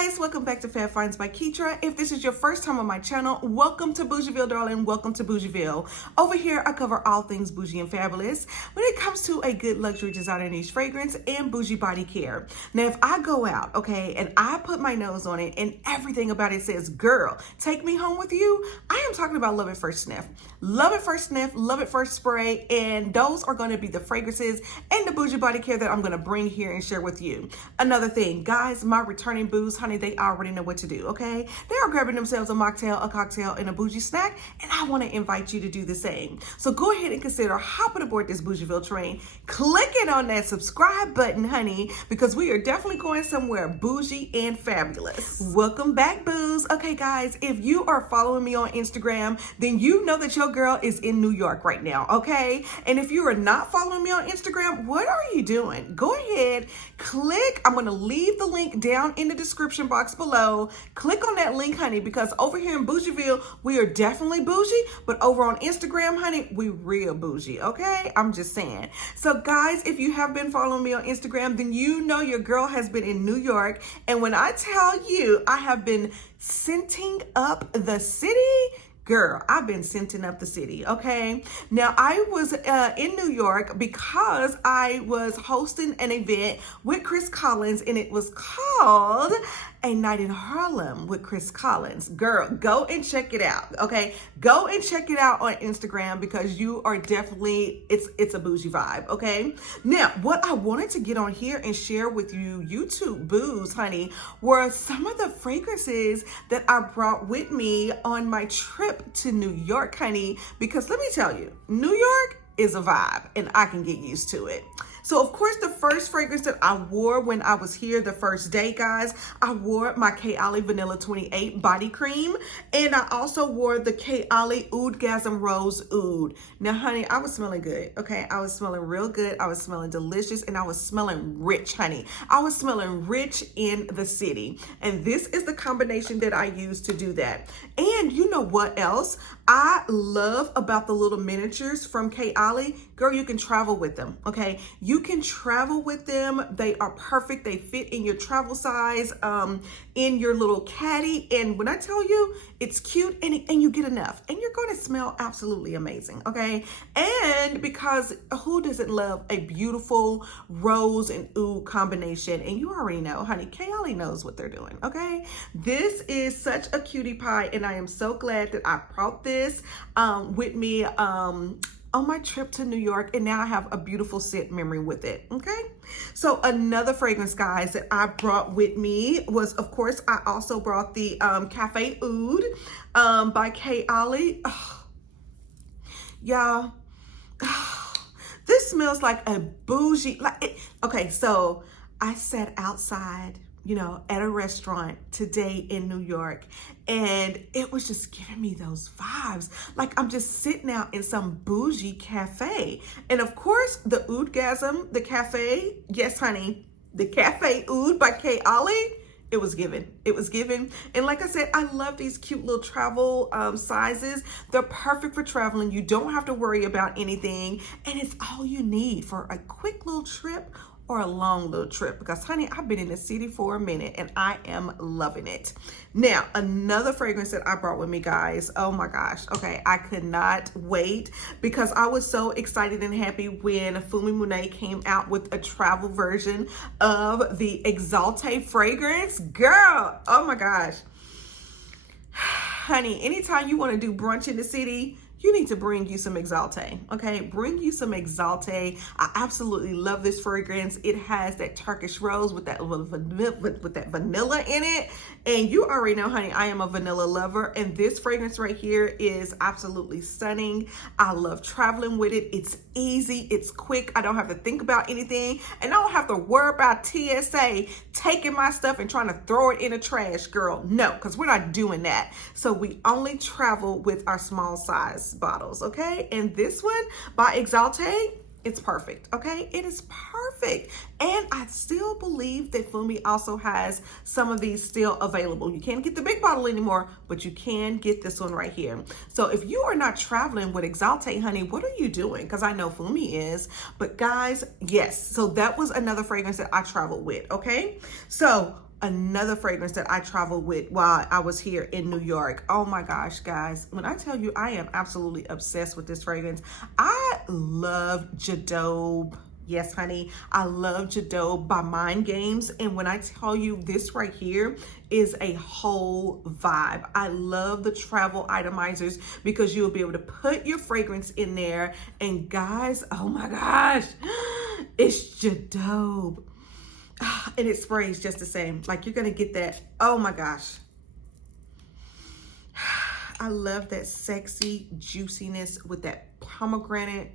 guys, welcome back to Fab Finds by Keitra. If this is your first time on my channel, welcome to Bougieville, darling. Welcome to Bougieville. Over here, I cover all things bougie and fabulous when it comes to a good luxury designer niche fragrance and bougie body care. Now, if I go out, okay, and I put my nose on it and everything about it says, girl, take me home with you, I am talking about Love at First Sniff. Love at First Sniff, Love at First Spray, and those are going to be the fragrances and the bougie body care that I'm going to bring here and share with you. Another thing, guys, my returning booze, honey, they already know what to do, okay? They are grabbing themselves a mocktail, a cocktail, and a bougie snack, and I want to invite you to do the same. So go ahead and consider hopping aboard this Bougieville train, clicking on that subscribe button, honey, because we are definitely going somewhere bougie and fabulous. Welcome back, booze. Okay, guys, if you are following me on Instagram, then you know that your girl is in New York right now, okay? And if you are not following me on Instagram, what are you doing? Go ahead, click. I'm going to leave the link down in the description box below. Click on that link, honey, because over here in Bougieville, we are definitely bougie, but over on Instagram, honey, we real bougie, okay? I'm just saying. So guys, if you have been following me on Instagram, then you know your girl has been in New York. And when I tell you I have been scenting up the city, girl, I've been scenting up the city, okay? Now, I was in New York because I was hosting an event with Chris Collins, and it was called A Night in Harlem with Chris Collins. Girl, go and check it out, okay? Go and check it out on Instagram because you are definitely, it's a bougie vibe, okay? Now, what I wanted to get on here and share with you, YouTube booze, honey, were some of the fragrances that I brought with me on my trip to New York, honey, because let me tell you, New York is a vibe and I can get used to it. So of course, the first fragrance that I wore when I was here the first day, guys, I wore my Kayali Vanilla 28 body cream. And I also wore the Kayali Oudgasm Rose Oud. Now, honey, I was smelling good, okay? I was smelling real good. I was smelling delicious and I was smelling rich, honey. I was smelling rich in the city. And this is the combination that I use to do that. And you know what else I love about the little miniatures from Kayali? Girl, you can travel with them, okay? You can travel with them. They are perfect. They fit in your travel size, in your little caddy. And when I tell you, it's cute and you get enough. And you're going to smell absolutely amazing, okay? And because who doesn't love a beautiful rose and oud combination? And you already know, honey, Kayali knows what they're doing, okay? This is such a cutie pie, and I am so glad that I brought this with me on my trip to New York, and now I have a beautiful scent memory with it, okay? So another fragrance, guys, that I brought with me was, of course, I also brought the Cafe Oud by Kayali. Oh, y'all, this smells like a bougie, okay, so I sat outside, you know, at a restaurant today in New York, and it was just giving me those vibes. Like I'm just sitting out in some bougie cafe. And of course, the Oudgasm, the cafe, yes, honey, the Cafe Oud by Kayali, it was given. It was given. And like I said, I love these cute little travel sizes. They're perfect for traveling. You don't have to worry about anything. And it's all you need for a quick little trip or a long little trip, because honey, I've been in the city for a minute and I am loving it. Now, another fragrance that I brought with me, guys, oh my gosh, okay, I could not wait because I was so excited and happy when Fumi Monet came out with a travel version of the Exalte fragrance. Girl, oh my gosh. Honey, anytime you want to do brunch in the city, you need to bring you some Exalte, okay? Bring you some Exalte. I absolutely love this fragrance. It has that Turkish rose with that vanilla in it. And you already know, honey, I am a vanilla lover. And this fragrance right here is absolutely stunning. I love traveling with it. It's easy. It's quick. I don't have to think about anything. And I don't have to worry about TSA taking my stuff and trying to throw it in the trash, girl. No, because we're not doing that. So we only travel with our small size bottles, okay? And this one by Exalte, it's perfect, okay? It is perfect. And I still believe that Fumi also has some of these still available. You can't get the big bottle anymore, but you can get this one right here. So if you are not traveling with Exalte, honey, what are you doing? Because I know Fumi is. But guys, yes. So that was another fragrance that I traveled with, okay? So another fragrance that I traveled with while I was here in New York. Oh my gosh, guys. When I tell you I am absolutely obsessed with this fragrance, I love Jadobe. Yes, honey, I love Jadobe by Mind Games. And when I tell you this right here is a whole vibe. I love the travel itemizers because you'll be able to put your fragrance in there. And guys, oh my gosh, it's Jadobe. And it sprays just the same. Like, you're gonna get that. Oh my gosh. I love that sexy juiciness with that pomegranate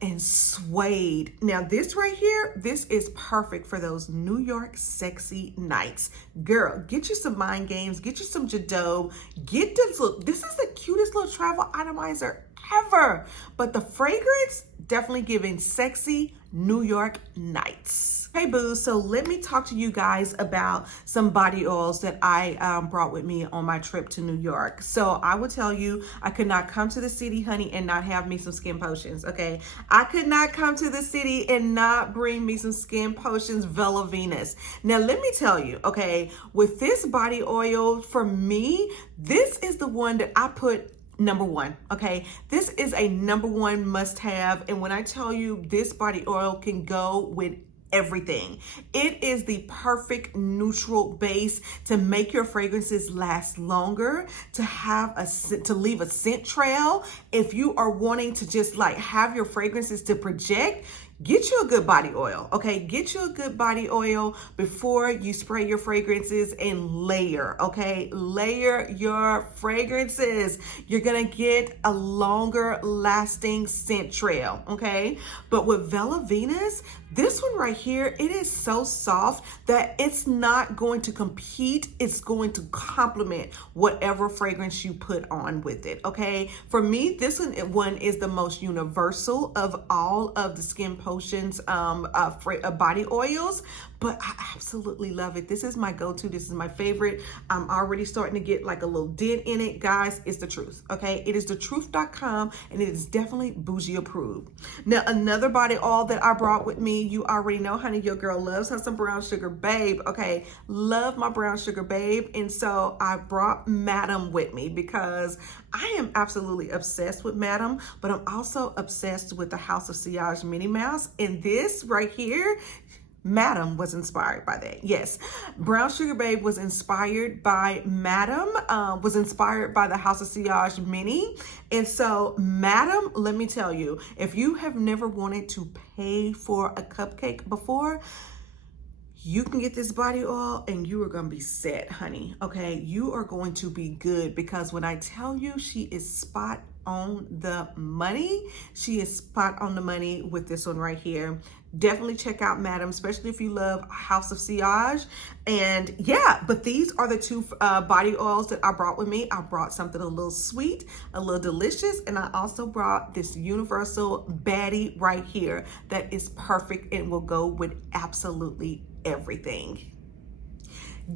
and suede. Now this right here, this is perfect for those New York sexy nights. Girl, get you some Mind Games, get you some Jadobe, get this look. This is the cutest little travel itomizer ever. But the fragrance, definitely giving sexy New York nights. Hey boo, so let me talk to you guys about some body oils that I brought with me on my trip to New York. So I will tell you, I could not come to the city, honey, and not have me some skin potions, okay? I could not come to the city and not bring me some skin potions, Vela Venus. Now let me tell you, okay, with this body oil, for me, this is the one that I put number one, okay? This is a number one must have. And when I tell you this body oil can go with everything. It is the perfect neutral base to make your fragrances last longer, to leave a scent trail. If you are wanting to just like have your fragrances to project, get you a good body oil, okay? Get you a good body oil before you spray your fragrances and layer, okay? Layer your fragrances. You're gonna get a longer lasting scent trail, okay? But with Vela Venus, this one right here, it is so soft that it's not going to compete. It's going to complement whatever fragrance you put on with it, okay? For me, this one is the most universal of all of the skin potions body oils, but I absolutely love it. This is my go-to. This is my favorite. I'm already starting to get like a little dent in it. Guys, it's the truth, okay? It is thetruth.com, and it is definitely bougie approved. Now, another body oil that I brought with me, you already know, honey, your girl loves her some brown sugar babe, okay? Love my brown sugar babe. And so I brought Madam with me because I am absolutely obsessed with Madam, but I'm also obsessed with the House of Sillage Minnie Mouse. And this right here, Madam was inspired by that. Yes, Brown Sugar Babe was inspired by Madam, was inspired by the House of Sillage Mini. And so Madam, let me tell you, if you have never wanted to pay for a cupcake before, you can get this body oil and you are going to be set, honey. Okay, you are going to be good, because when I tell you she is spot on the money, she is spot on the money with this one right here. Definitely check out Madam, especially if you love House of Sillage. And yeah, but these are the two body oils that I brought with me. I brought something a little sweet, a little delicious, and I also brought this universal baddie right here that is perfect and will go with absolutely everything.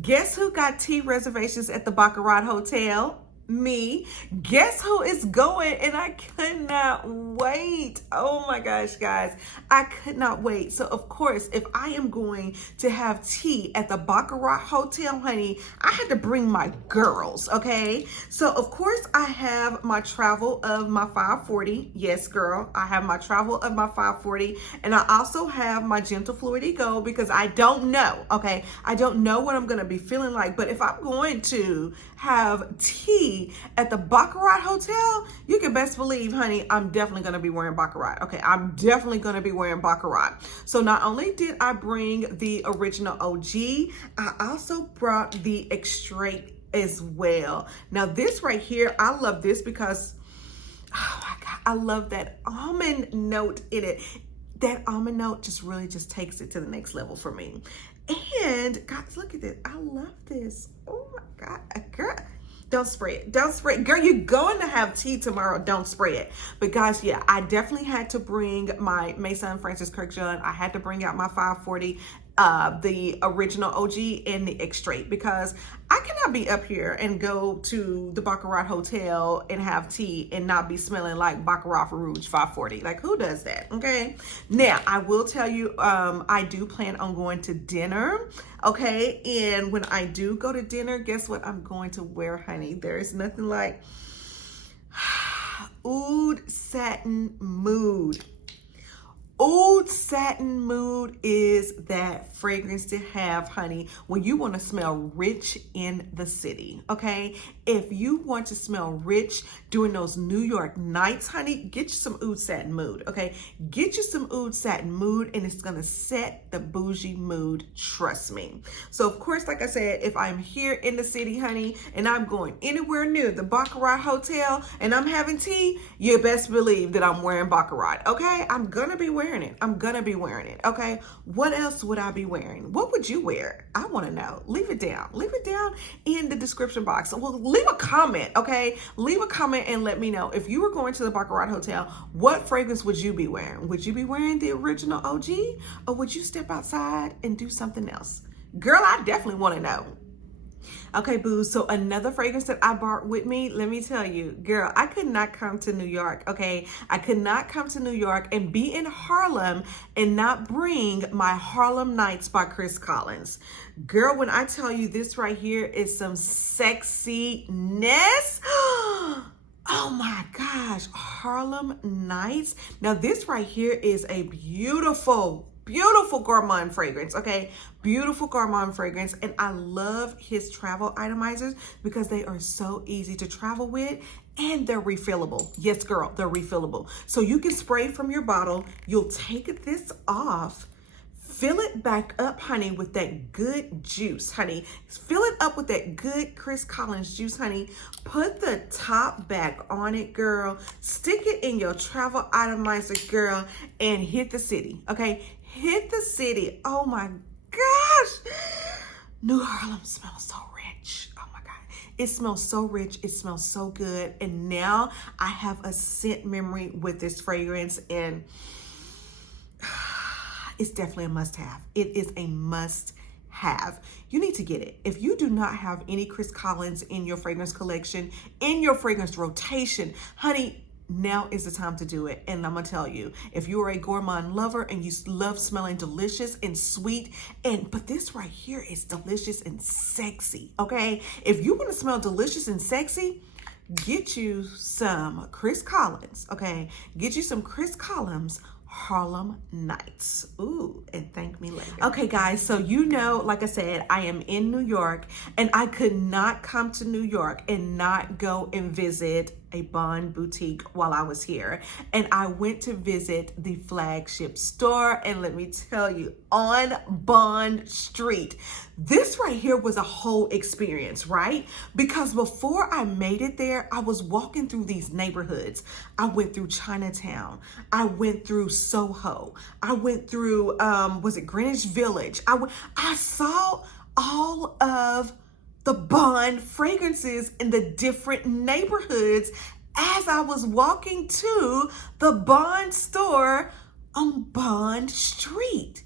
Guess who got tea reservations at the Baccarat Hotel? Me. Guess who is going? And I could not wait. Oh my gosh, guys, I could not wait. So of course, if I am going to have tea at the Baccarat Hotel, honey, I had to bring my girls, okay? So of course I have my travel of my 540. Yes, girl, I have my travel of my 540. And I also have my Gentle Fluidity Gold, because I don't know, okay? I don't know what I'm gonna be feeling like, but if I'm going to have tea at the Baccarat Hotel, you can best believe, honey, I'm definitely going to be wearing Baccarat. Okay, I'm definitely going to be wearing Baccarat. So not only did I bring the original OG, I also brought the Extrait as well. Now this right here, I love this because, oh my God, I love that almond note in it. That almond note just really just takes it to the next level for me. And guys, look at this. I love this. Oh my God, girl. Don't spray it. Don't spray it. Girl, you're going to have tea tomorrow. Don't spray it. But guys, yeah, I definitely had to bring my Maison Francis Kurkdjian. I had to bring out my 540. the original OG and the extrait, because I cannot be up here and go to the Baccarat Hotel and have tea and not be smelling like Baccarat Rouge 540. Like, who does that? Okay. Now, I will tell you, I do plan on going to dinner. Okay. And when I do go to dinner, guess what I'm going to wear, honey? There is nothing like Oud Satin Mood. Oud Satin Mood is that fragrance to have, honey, when you want to smell rich in the city, okay? If you want to smell rich during those New York nights, honey, get you some Oud Satin Mood, okay? Get you some Oud Satin Mood, and it's going to set the bougie mood, trust me. So, of course, like I said, if I'm here in the city, honey, and I'm going anywhere near the Baccarat Hotel and I'm having tea, you best believe that I'm wearing Baccarat, okay? I'm going to be wearing it. I'm gonna be wearing it, okay? What else would I be wearing? What would you wear? I want to know. Leave it down. Leave it down in the description box. Well, leave a comment, okay? Leave a comment and let me know. If you were going to the Baccarat Hotel, what fragrance would you be wearing? Would you be wearing the original OG, or would you step outside and do something else? Girl, I definitely want to know. Okay, boo, so another fragrance that I brought with me, let me tell you, girl, I could not come to New York, okay? I could not come to New York and be in Harlem and not bring my Harlem Nights by Chris Collins. Girl, when I tell you this right here is some sexiness. Oh my gosh, Harlem Nights. Now this right here is a beautiful gourmand fragrance, okay? Beautiful gourmand fragrance. And I love his travel itemizers because they are so easy to travel with and they're refillable. Yes, girl, they're refillable. So you can spray from your bottle. You'll take this off, fill it back up, honey, with that good juice, honey. Fill it up with that good Chris Collins juice, honey. Put the top back on it, girl. Stick it in your travel itomizer, girl, and hit the city, okay? Hit the city. Oh my gosh. New Harlem smells so rich. Oh my God. It smells so rich. It smells so good. And now I have a scent memory with this fragrance, and it's definitely a must-have. It is a must-have. You need to get it. If you do not have any Chris Collins in your fragrance collection, in your fragrance rotation, honey, now is the time to do it. And I'm gonna tell you, if you are a gourmand lover and you love smelling delicious and sweet, but this right here is delicious and sexy, okay? If you want to smell delicious and sexy, get you some Chris Collins, okay? Get you some Chris Collins Harlem Nights. Ooh, and thank me later. Okay, guys, so you know, like I said, I am in New York, and I could not come to New York and not go and visit a Bond boutique while I was here. And I went to visit the flagship store, and let me tell you, on Bond Street, this right here was a whole experience, right? Because before I made it there, I was walking through these neighborhoods. I went through Chinatown. I went through Soho. I went through, was it Greenwich Village? I saw all of the Bond fragrances in the different neighborhoods as I was walking to the Bond store on Bond Street.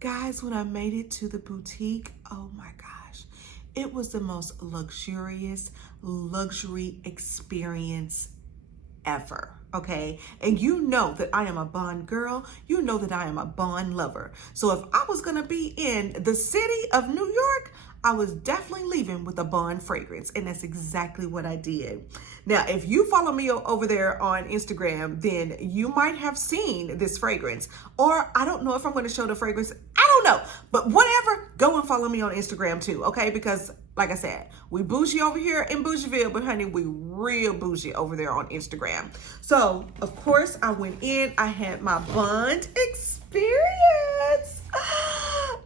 Guys, when I made it to the boutique, oh my gosh, it was the most luxurious luxury experience ever, okay? And you know that I am a Bond girl. You know that I am a Bond lover. So if I was gonna be in the city of New York, I was definitely leaving with a Bond fragrance, and that's exactly what I did. Now, if you follow me over there on Instagram, then you might have seen this fragrance, or I don't know if I'm going to show the fragrance. I don't know, but whatever, go and follow me on Instagram too, okay? Because like I said, we bougie over here in Bougieville, but honey, we real bougie over there on Instagram. So, of course, I went in, I had my Bond experience.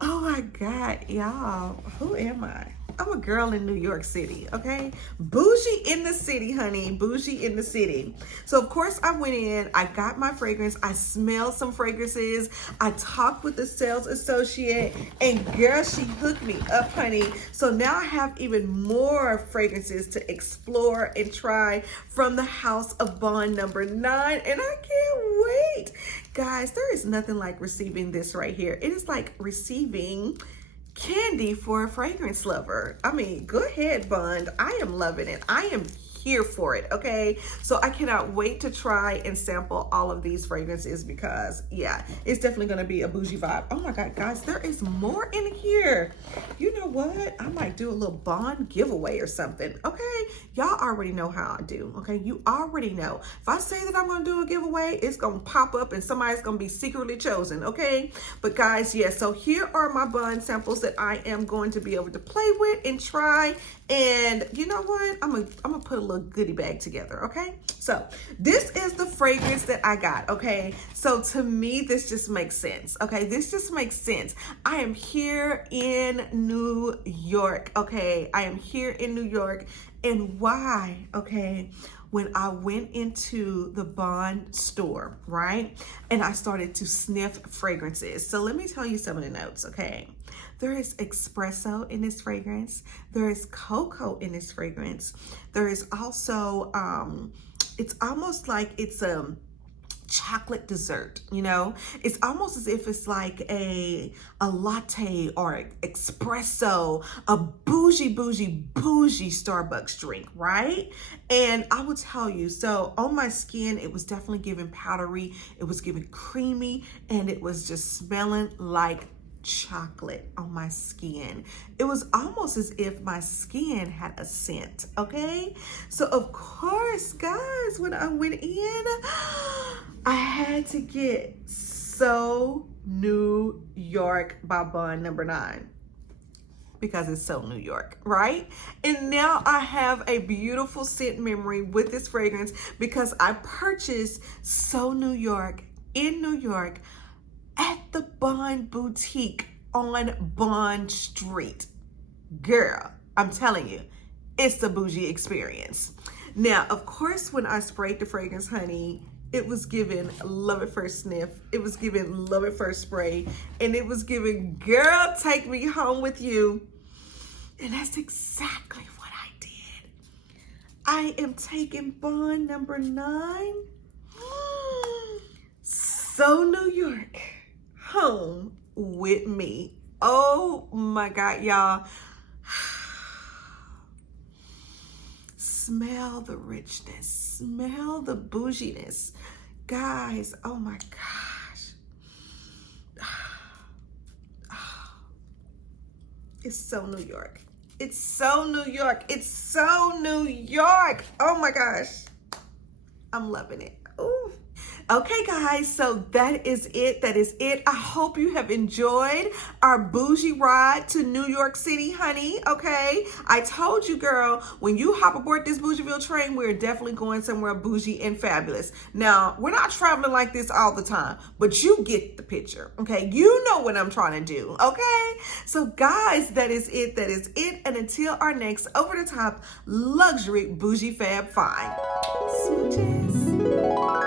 Oh my God, y'all, who am I? I'm a girl in New York City, okay? Bougie in the city, honey, bougie in the city. So of course I went in, I got my fragrance, I smelled some fragrances, I talked with the sales associate, and girl, she hooked me up, honey. So now I have even more fragrances to explore and try from the House of Bond number 9, and I can't wait. Guys, there is nothing like receiving this right here. It is like receiving candy for a fragrance lover. I mean, go ahead, Bond. I am loving it. I am here for it, okay? So I cannot wait to try and sample all of these fragrances because, yeah, it's definitely gonna be a bougie vibe. Oh my God, guys, there is more in here. You know what? I might do a little Bond giveaway or something, okay? Y'all already know how I do, okay? You already know. If I say that I'm gonna do a giveaway, it's gonna pop up and somebody's gonna be secretly chosen, okay? But guys, yeah, so here are my Bond samples that I am going to be able to play with and try. And you know what? I'm gonna put a little goodie bag together, okay? So this is the fragrance that I got, okay? So to me, this just makes sense, okay? This just makes sense. I am here in New York, okay? I am here in New York. And why, okay? When I went into the Bond store, right? And I started to sniff fragrances. So let me tell you some of the notes, okay? There is espresso in this fragrance. There is cocoa in this fragrance. There is also, it's almost like it's a chocolate dessert, you know? It's almost as if it's like a latte or espresso, a bougie Starbucks drink, right? And I will tell you, so on my skin, it was definitely giving powdery, it was giving creamy, and it was just smelling like chocolate on my skin. It was almost as if my skin had a scent, okay? So of course, guys, when I went in, I had to get So New York by Bond number 9 because it's so New York, right? And now I have a beautiful scent memory with this fragrance because I purchased So New York in New York at the Bond Boutique on Bond Street. Girl, I'm telling you, it's a bougie experience. Now, of course, when I sprayed the fragrance, honey, it was given love at first sniff. It was given love at first spray. And it was given, girl, take me home with you. And that's exactly what I did. I am taking Bond number 9. So New York home with me. Oh my God, y'all. Smell the richness, smell the bouginess. Guys, oh my gosh. It's so New York. It's so New York. It's so New York. Oh my gosh. I'm loving it. Ooh. Okay, guys, so that is it. That is it. I hope you have enjoyed our bougie ride to New York City, honey, okay? I told you, girl, when you hop aboard this Bougieville train, we're definitely going somewhere bougie and fabulous. Now, we're not traveling like this all the time, but you get the picture, okay? You know what I'm trying to do, okay? So, guys, that is it. That is it. And until our next over-the-top luxury bougie fab find. Smooches.